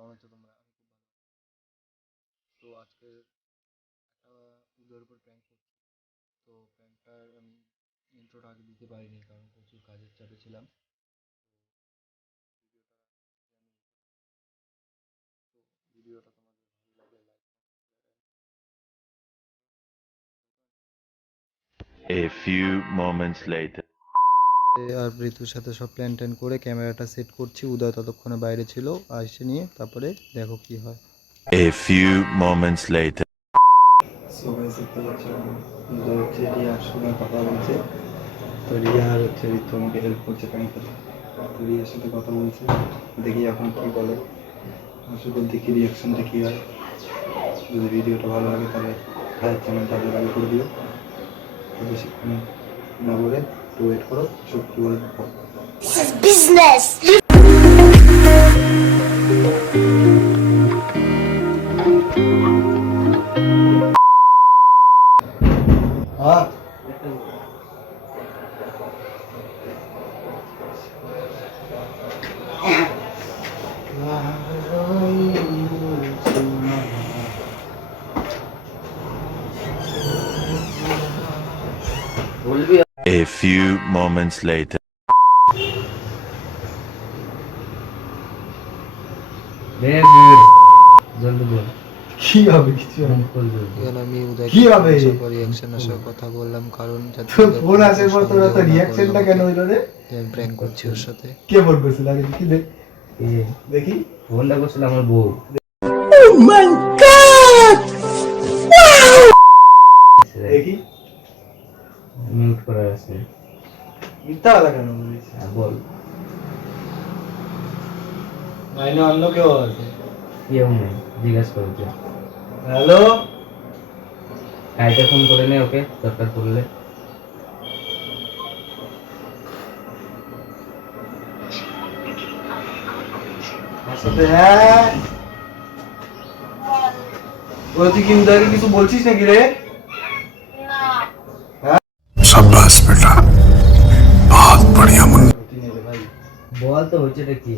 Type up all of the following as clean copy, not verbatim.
কেমন আছো তোমরা? আমি খুব ভালো। তো আজকে একটা উদয়ের উপর প্র্যাঙ্ক করছি। তো প্র্যাঙ্কটার আমি ইন্ট্রোটা আগে দিতে পারিনি কারণ প্রচুর কাজের চাপে ছিলাম। ভিডিওটা তোমাদের ভালো লাগলে like. A few moments later. আর ঋতুর সাথে সব প্ল্যান ট্যান করে ক্যামেরাটা সেট করছি। উদয় ততক্ষণে বাইরে ছিল, আসে নিয়ে তারপরে দেখো কি হয়। A few moments later. সবাই দেখতে পাচ্ছ উদয় হচ্ছে রিয়ার সঙ্গে কথা বলছে। তো রিয়া আর হচ্ছে ঋতু আমাকে হেল্প করছে প্র্যাঙ্ক করতে। তো রিয়ার সাথে কথা বলছে, দেখি এখন কি বলে। আসলে দেখি রিয়াকশনটা কী হয়। যদি ভিডিওটা ভালো লাগে তাহলে ভাইয়ের চ্যানেলটা আগে করে দিও। বেশিক্ষণ না বলে একটু ওয়েট করো, চুপ কি বলে দেখো। This is business. হ্যাঁ A few moments later. কি হবে কিছু আমি উদয়কে রিয়াকশন আসার কথা বললাম কারণ যাতে ফোন আসার পর তোর এত রিয়াকশনটা কেন হইলো রে? আমি প্র্যাঙ্ক করছি ওর সাথে। কে ফোন করছিল আগে দেখি দেখি ফোনটা করছিল আমার বউ। দেখি মিউট করা আছে। মিথ্যা কথা কেন বলিস? বল। লাইনে অন্য কেউ আছে? কেউ নেই, জিজ্ঞাসা করতে। হ্যালো, কাইটা ফোন করে নে ওকে দরকার পড়লে। আসলে হ্যাঁ ওই তুই কি উদয়কে কিছু বলছিস নাকি রে? शाबाश बेटा बहुत बढ़िया मुन्ना ভাই বল তো হচ্ছেটা কি?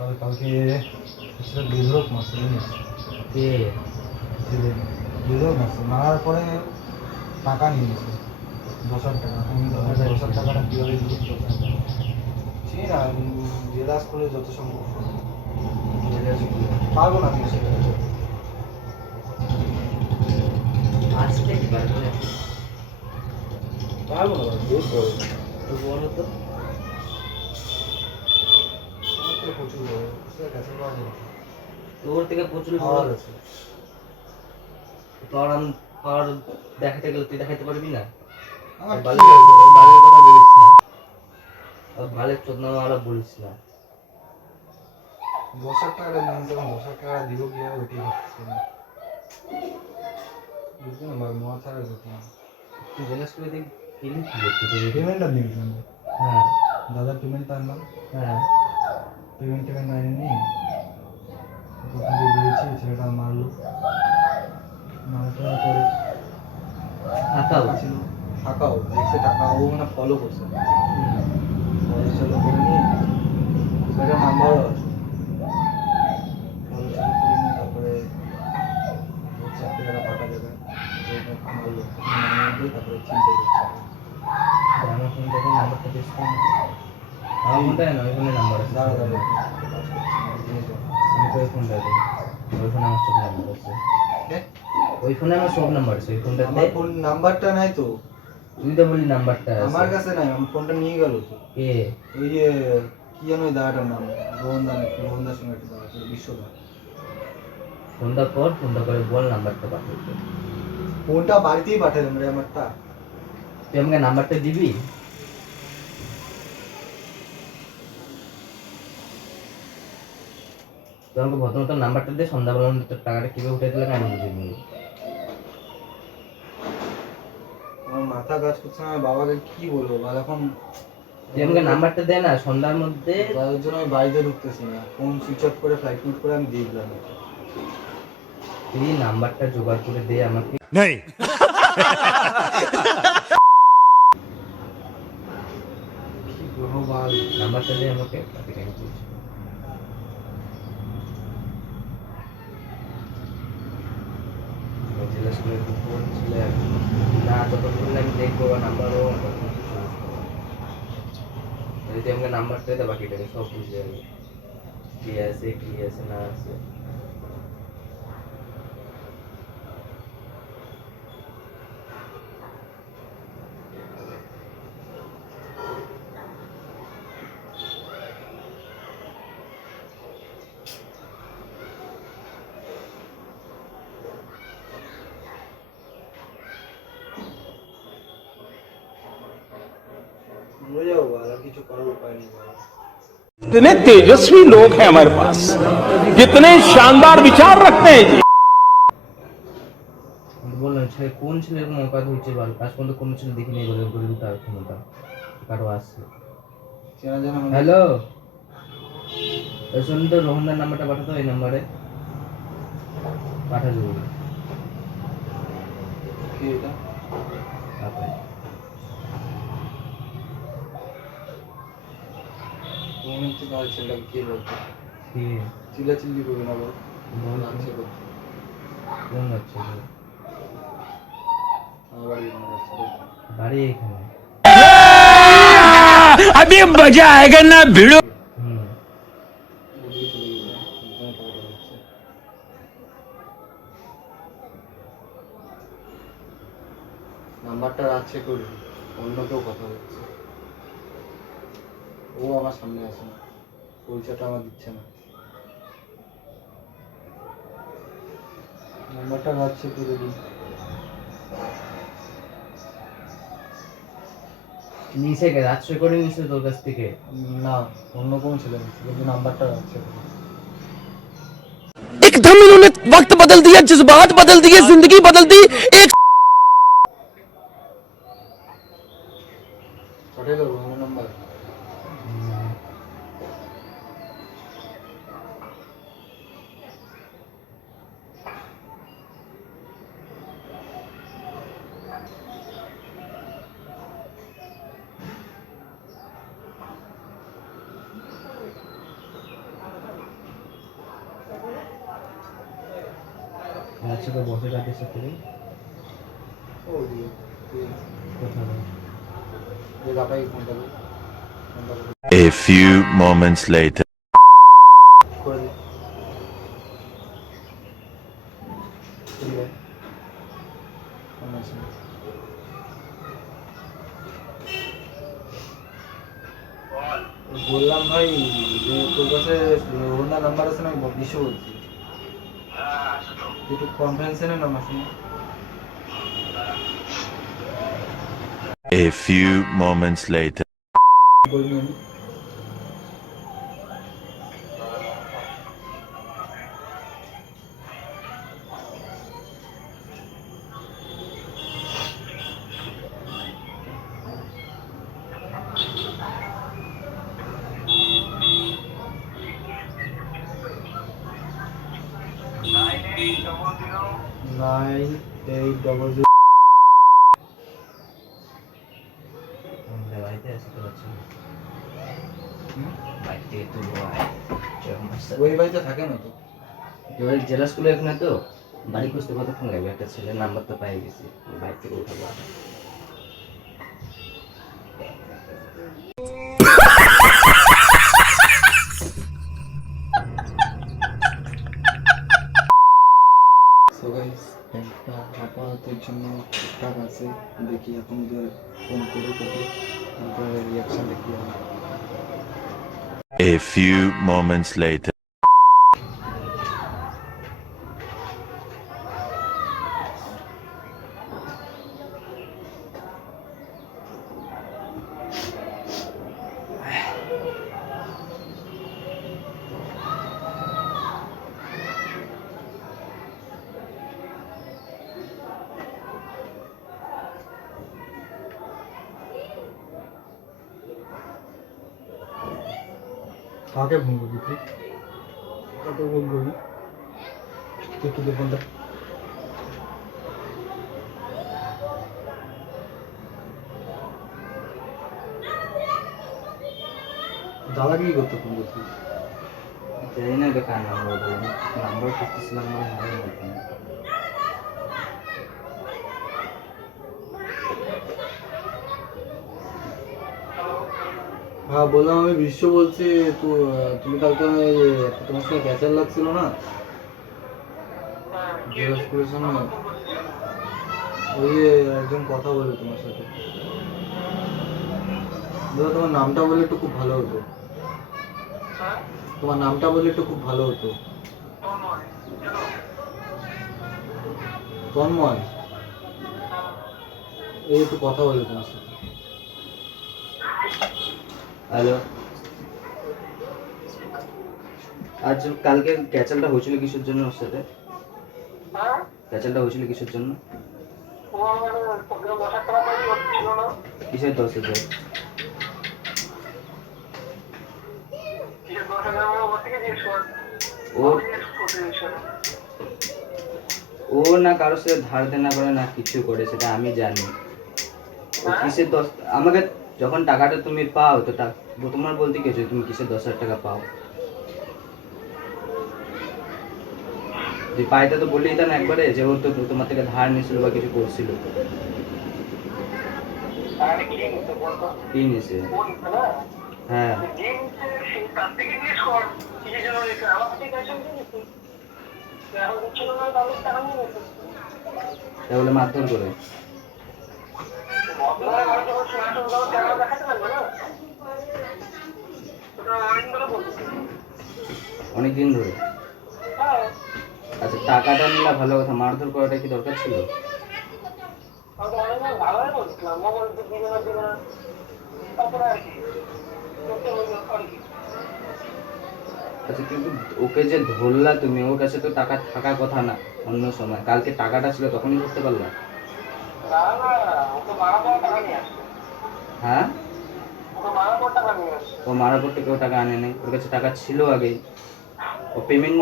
আর কালকে সেটা বিধরক মারছে জানিস? কে? বিধরক মারছে, মারার পরে টাকা নিয়ে নিয়েছে 10,000 টাকা। আমি 10,000 টাকাটা কীভাবে দিচ্ছি চিনি না, জেলাস করে যত সম্ভব পারবো না আমি সেটা। আজকে কি পারবে? পারবো না ভাই, বহুত বড়। তো বলো তো। আমার তো প্রচুর বড় কাছে পারবো না। তোর থেকে প্রচুর আওয়াজ আছে। তোর আর দেখাতে গেলে তুই দেখাতে পারবি না। আমার বালের কথা বলিস না, বালের চোদনা আরো বলিস না। 10,000 টাকাটা নিয়ে যখন 10,000 টাকা দিব কিভাবে ওইটাই ভাবছি না। বুঝলি না ভাই, মাথার কথা। তুই জিজ্ঞেস করে দেখ কিনে কি করতে তোর পেমেন্টটা দিয়েছিলাম। হ্যাঁ দাদার পেমেন্টটা আনলাম, হ্যাঁ পেমেন্ট টেমেন্ট আনিনি। দোকান দিয়ে দিয়েছি, ছেলেটা মারলো। মারার পরে ফাঁকাও ছিল টাকাও দেখছে, টাকা ও মানে ফলো করছে, ফলো চালু করে নিয়ে ছেলেটার নাম্বারও আছে। ফলো চালু করে নিয়ে তারপরে হোয়াটসঅ্যাপ থেকে টাকা দেবে মারলো, তারপরে চিন্তা করছে। আমার ফোন থেকে নাম্বারটা দিস তো। আমার ফোনটা না, ওই ফোনে নাম্বার আছে। দাঁড়া দাঁড়া আমি তো ওই ফোনটা দেবো, ওই ফোনে আমার সব নাম্বার আছে। ওই ফোনে আমার সব নাম্বার আছে, ওই ফোনটা আমার ফোন নাম্বারটা নাই তো। তুই তো বললি নাম্বারটা আমার কাছে নাই, আমার ফোনটা নিয়ে গেল তো। কে? ওই যে কি যেন ওই দাদাটার নাম, রোহনদা নাকি, রোহনদার সঙ্গে একটা দাদা ছিল, বিশ্বদা। ফোনটা কর, ফোনটা করে বল নাম্বারটা পাঠাতে। ফোনটা বাড়িতেই পাঠালাম রে আমারটা। তুই আমাকে নাম্বারটা দিবি? তুই আমাকে প্রথমত নাম্বারটা দে, সন্ধ্যাবেলা তোর টাকাটা কিভাবে উঠে দিলে আমি বুঝে নিই। আমার মাথা কাজ করছে না, বাবাকে কি বলবো বল এখন। তুই আমাকে নাম্বারটা দে না সন্ধ্যার মধ্যে। তার জন্য আমি বাড়িতে ঢুকতেছি না, ফোন সুইচ অফ করে ফ্লাইট মোড করে আমি দিয়ে দিলাম। তুই নাম্বারটা জোগাড় করে দে আমাকে। नहीं কি করবো বল। নাম্বারটা দে আমাকে। জেলাস করে কোন ছেলে না যতক্ষণ না আমি দেখবো বা নাম্বারও যদি আমাকে নাম্বারটা দেয় বাকিটাকে সব বুঝে যাবে কি আছে না আছে। মরে যাবো বাবা, আর কিছু করার উপায় নেই বাবা। कितने तेजस्वी लोग हैं हमारे पास, कितने शानदार विचार रखते हैं जी। বললাম ছেলে কোন ছেলে এরকম অকাজ হয়েছে বল, আজ পর্যন্ত কোনো ছেলে দেখিনি বলে গরিব তার ক্ষমতা কারো আসছে। চেনা জানা মনে- হ্যালো শুনুন তো, রোহনদার নাম্বারটা পাঠাতো এই নাম্বারে পাঠা দেবো কি এটা? তারপরে মনে হচ্ছে তাহলে ছেলেটাকে কি বলতো? কি চিল্লাচিল্লি করবে না বল। বল আছে করতে। কোন যাচ্ছে আমার বাড়ি মনে হচ্ছে বল। বাড়ি এখানে अभी मजा आएगा ना भिड़ो। বুঝিয়ে চলে গেছে, একদম টাকা হচ্ছে। নাম্বারটা আছে করবি, অন্য কেউ কথা হচ্ছে। ও আমার সামনে আসে না, পরিচয়টা আমার দিচ্ছে না। নাম্বারটা আছে করবি। নিচে গে রাত রেকর্ডিং নিচে তোর কাছ থেকে না, অন্য কোনো ছেলে নিচ্ছে, কিন্তু নাম্বারটা আছে। एकदम इन्होंने वक्त बदल दिया, जज्बात बदल दिए, जिंदगी बदल दी। एक পাঠিয়ে দেবো আমার নাম্বার। আচ্ছা তো বসে কাটে সাথে ও দিয়ে কথা বল যে দাপাই ফোনটা দে, number A few moments later. করে দে। ঠিক আছে, আমার সামনে। বললাম ভাই যে তোর কাছে রোহনদার নাম্বার আছে না, আমি বিশ্ব বলছি। একটু কনফারেন্সে নেন আমার সঙ্গে। A few moments later. বলবি আমি নাইন এইট ডবল জিরো। আমাদের বাড়িতে আসতে পারছি বাড়িতে তো ভাই ওই বাড়িতে থাকে না তো। এবার জেলা স্কুলে এখানে তো বাড়ি খুঁজতে কতক্ষণ লাগবে, একটা ছেলের নাম্বার তো পাই গেছি বাড়ি থেকে উঠাবো সো গাইস, একটা আপাততের জন্য ঠিকঠাক আছে, দেখি এখন ওদের ফোন করে তোকে, তারপরে রিয়াকশন দেখি আমি। A few moments later. কাকে ফোন করবি তুই? কাকে ফোন করবি? তুই একটু দে ফোনটা। দাদাকে কি করতে ফোন করছিস? জানি না এটা কার নাম্বার বললাম নাম্বার খুঁজতেছিলাম আমার মনে হতো না হ্যাঁ বললাম, আমি বিশ্ব বলছি। তুমি কালকে তোমার সঙ্গে ক্যাচার লাগছিল না জেলা স্কুলের সামনে? ওই যে একজন কথা বলে তোমার সাথে। দাদা তোমার নামটা বললে একটু খুব ভালো হতো। তোমার নামটা বললে একটু খুব ভালো হতো। তন্ময়, এই একটু কথা বলে তোমার সাথে। হ্যালো, আজ কালকে ক্যাচালটা হয়েছিল কিসের জন্য ওর সাথে? ক্যাচালটা হয়েছিল কিসের জন্য? কিসের 10,000? ও না কারোর সাথে ধার দেনা করে না কিছু করে, সেটা আমি জানি। ও কিসের 10? আমাকে যখন টাকাটা তুমি পাও তো তোমার বলতে কি হচ্ছে, তুমি কিসের 10,000 টাকা পাও? যে পাইতে তো বললেই তা না একবারে, যে ও তো তোমার থেকে ধার নিয়েছিল বা কিছু করছিল। কি নিয়েছে? হ্যাঁ, তাহলে মারধর করে। অনেকদিন ধরে? আচ্ছা, টাকাটা নিলা ভালো কথা, মারধর করাটা কি দরকার ছিল? আচ্ছা, কিন্তু ওকে যে ধরলা তুমি, ওর কাছে তো টাকা থাকার কথা না অন্য সময়। কালকে টাকাটা ছিল তখনই করতে পারলা? হ্যাঁ, ও মারার পর থেকে ও টাকা আনে নাই, ওর কাছে টাকা ছিল আগেই। ও পেমেন্ট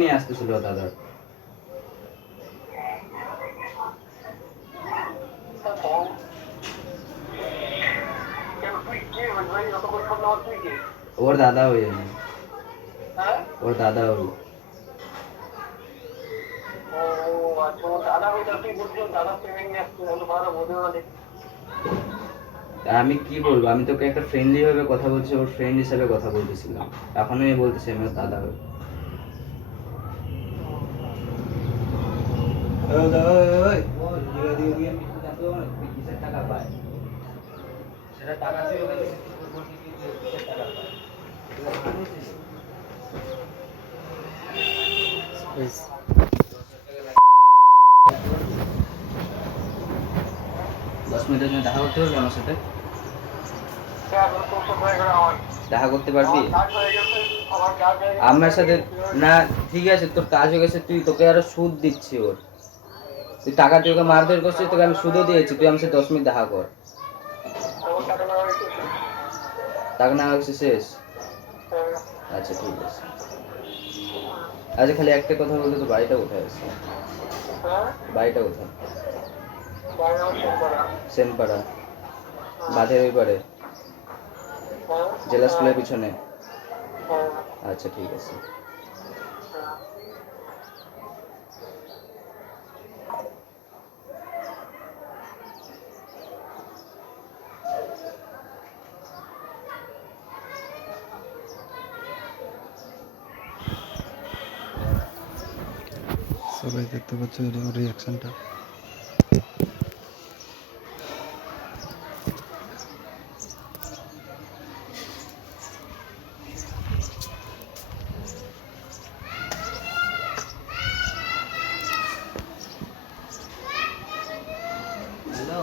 নিয়ে আসতেছিল দাদার। ওর দাদা হই আমি, ওর দাদা হই। আমি কি বলবো, আমি তোকে একটা ফ্রেন্ডলি ভাবে কথা বলছি, ওর ফ্রেন্ড হিসেবে কথা বলতেছিলাম, এখন আমি বলতেছি আমি ওর দাদা হই। কিসের টাকা পায় সেটা টাকা তুই ওকে কিসের টাকা পায়? 10 মিনিটের জন্য দেখা করতে পারবি আমার সাথে? দেখা করতে পারবি আমার সাথে? না ঠিক আছে, তোর কাজ হয়ে গেছে, তোকে আরো সুদ দিচ্ছি ওর। তুই টাকা তুই ওকে মারধর করছিস, তোকে আমি সুদও দিয়েছি, তুই আমার সাথে 10 মিনিট দেখা কর। টাকা না হচ্ছে শেষ? আচ্ছা ঠিক আছে। আচ্ছা খালি একটা কথা বলতে, তো বাড়িটা কোথায় আছে? বাড়িটা কোথায়? সেনপাড়া, বাঁধের ওই পারে, জেলা স্কুলের পিছনে? আচ্ছা ঠিক আছে। সবাই দেখতে পাচ্ছ ওর রিয়াকশনটা। হ্যালো,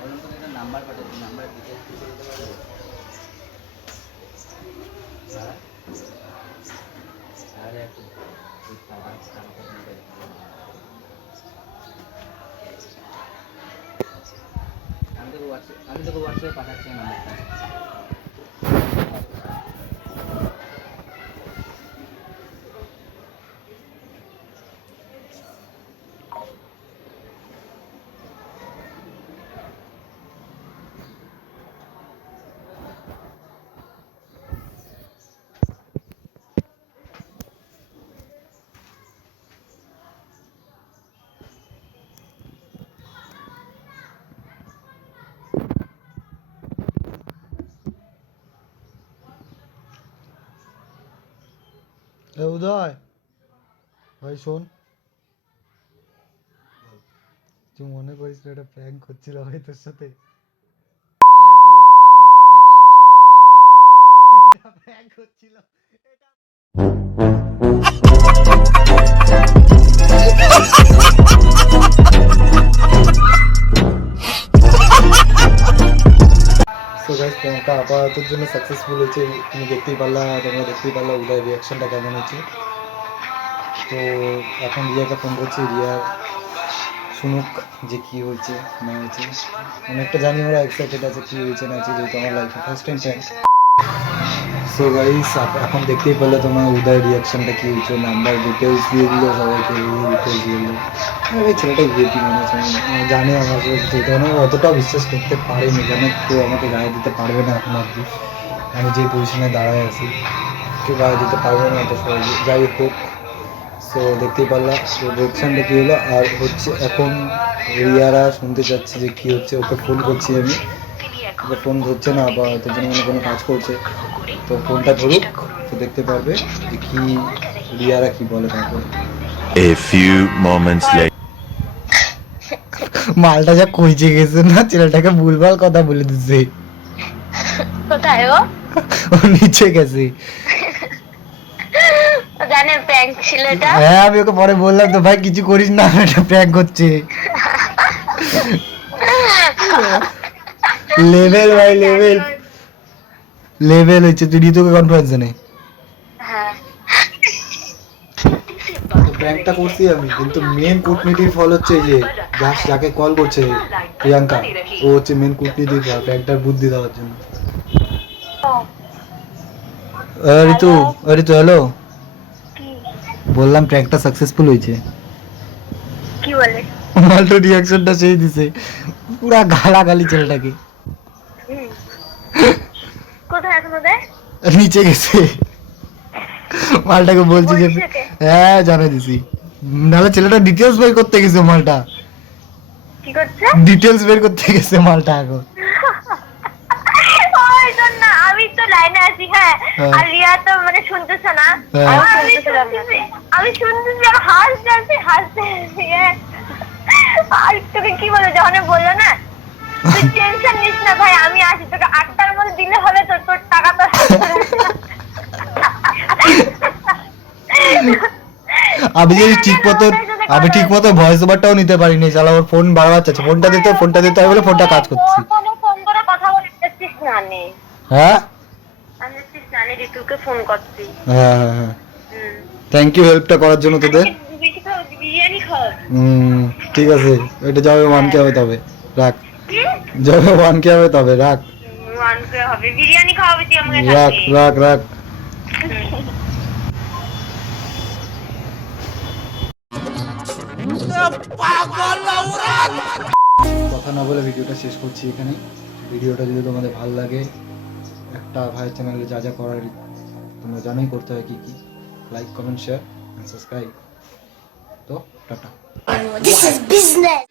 ওরকম তোকে একটা নাম্বার পাঠাচ্ছি, নাম্বার ডিটেলস কি বলতে পারবো? হ্যাঁ, আরে একটু আমি তোকে হোয়াটসঅ্যাপে পাঠাচ্ছি নাম্বারটা। উদয় ভাই শোন, তুই মনে করিস না এটা প্র্যাঙ্ক করছিল ভাই তোর সাথে? প্র্যাঙ্ক করছিল। সো গাইস প্র্যাঙ্কটা আপাততের জন্য সাকসেসফুল হয়েছে, তুমি দেখতেই পারলা, তোমরা দেখতেই পারলা উদয়ের রিয়াকশনটা কেমন হচ্ছে। তো এখন রিয়াকে ফোন করছি, রিয়া শুনুক যে কী হয়েছে না হয়েছে। অনেকটা জানি ওরা এক্সাইটেড আছে কী হয়েছে না হয়েছে, যেহেতু আমার লাইফে first time prank. So guys এখন দেখতেই পারলে তোমার উদয়ের রিয়াকশনটা কী হয়েছে, নাম্বার ডিটেলস দিয়ে দিল সবাইকে, ডিটেলস দিয়ে দিল। এই ছেলেটা ভিপি মনে হচ্ছে, জানে আমার কারণ অতটাও বিশ্বাস করতে পারেনি, যেন কেউ আমাকে গায়ে দিতে পারবে না এখন অব্দি। আমি যে পজিশনে দাঁড়ায় আছি কেউ গায়ে দিতে পারবে না অত সহজে, যাই হোক। সো দেখতেই পারলাম রিয়াকশানটা কী হলো। আর হচ্ছে এখন রিয়ারা শুনতে চাচ্ছে যে কী হচ্ছে, ওকে ফোন করছি আমি, ওকে ফোন ধরছে না বা তোর জন্য মনে কোনো কাজ করছে, তো ফোনটা ধরুক, তো দেখতে পারবে যে কী রিয়ারা কী বলে তারপরে। A few moments later. মালটা যা কইছে গেছে না, ছেলেটাকে ভুলভাল কথা বলে দিচ্ছে। কোথায় ও? ও নিচে গেছে। ও জানে প্র্যাঙ্ক ছিল এটা? হ্যাঁ আমি ওকে পরে বললাম তো ভাই কিছু করিস না, এটা প্র্যাঙ্ক করছে। লেভেল ভাই লেভেল লেভেল হচ্ছে, তুই ঋতুকে কনফারেন্সে নেই। হ্যাঁ প্র্যাঙ্কটা করছি আমি, কিন্তু মেন কূটনীতির ফল হচ্ছে এই যে যাকে কল করছে প্রিয়াঙ্কা, ও হচ্ছে মেন কূটনীতির ফল প্র্যাঙ্কটার বুদ্ধি দেওয়ার জন্য। ঋতু ঋতু হ্যালো, বললাম প্র্যাঙ্কটা সাকসেসফুল হয়েছে। কি বলে? মালটো রিয়াকশনটা সেই দিছে, পুরা গালাগালি ছেলেটাকে। কোথায় এখন ওদের? নিচে গেছে, মালটাকে বলছি যে হ্যাঁ জানাই দিছি, নাহলে ছেলেটা ডিটেলস বের করতে গেছে, মালটা কি করছে? ডিটেলস বের করতে গেছে মালটা এখন। ওই জন্য না, আমি তো লাইনে আছি। হ্যাঁ আর রিয়া তো মানে শুনতেছে না। আমি শুনতেছি আর হাসতে আর তোকে কি বলে, যখন বললো না তুই টেনশন নিস না ভাই, আমি আসি, তোকে 8টার মধ্যে দিলে হবে তো, তোর টাকা তো। আমি যদি ঠিক মতো ভয়েস ওভারটাও নিতে পারিনি, শালা ওর ফোন বারবার চাচ্ছে, ফোনটা দিতে হবে বলে ফোনটা কাজ করছি। ফোন করে কথা বলতেছিস না নে? হ্যাঁ আমি জানি ঋতুকে ফোন করছি। হ্যাঁ হ্যাঁ হ্যাঁ থ্যাংক ইউ হেল্পটা করার জন্য তোদের। বিরিয়ানি খাও? ঠিক আছে, এটা যাবে 1K হবে, তবে রাখ, যাবে 1K হবে তবে রাখ, 1K হবে, বিরিয়ানি খাওয়াবি তুই আমাকে রাখ সাথে। রাখ রাখ। কথা না বলে ভিডিওটা শেষ করছি এখানে। ভিডিওটা যদি তোমাদের ভালো লাগে, একটা ভাইয়ের চ্যানেলে যা যা করার তোমরা জানোই করতে হয়, কি কি like comment share and subscribe. তো টাটা। This is business.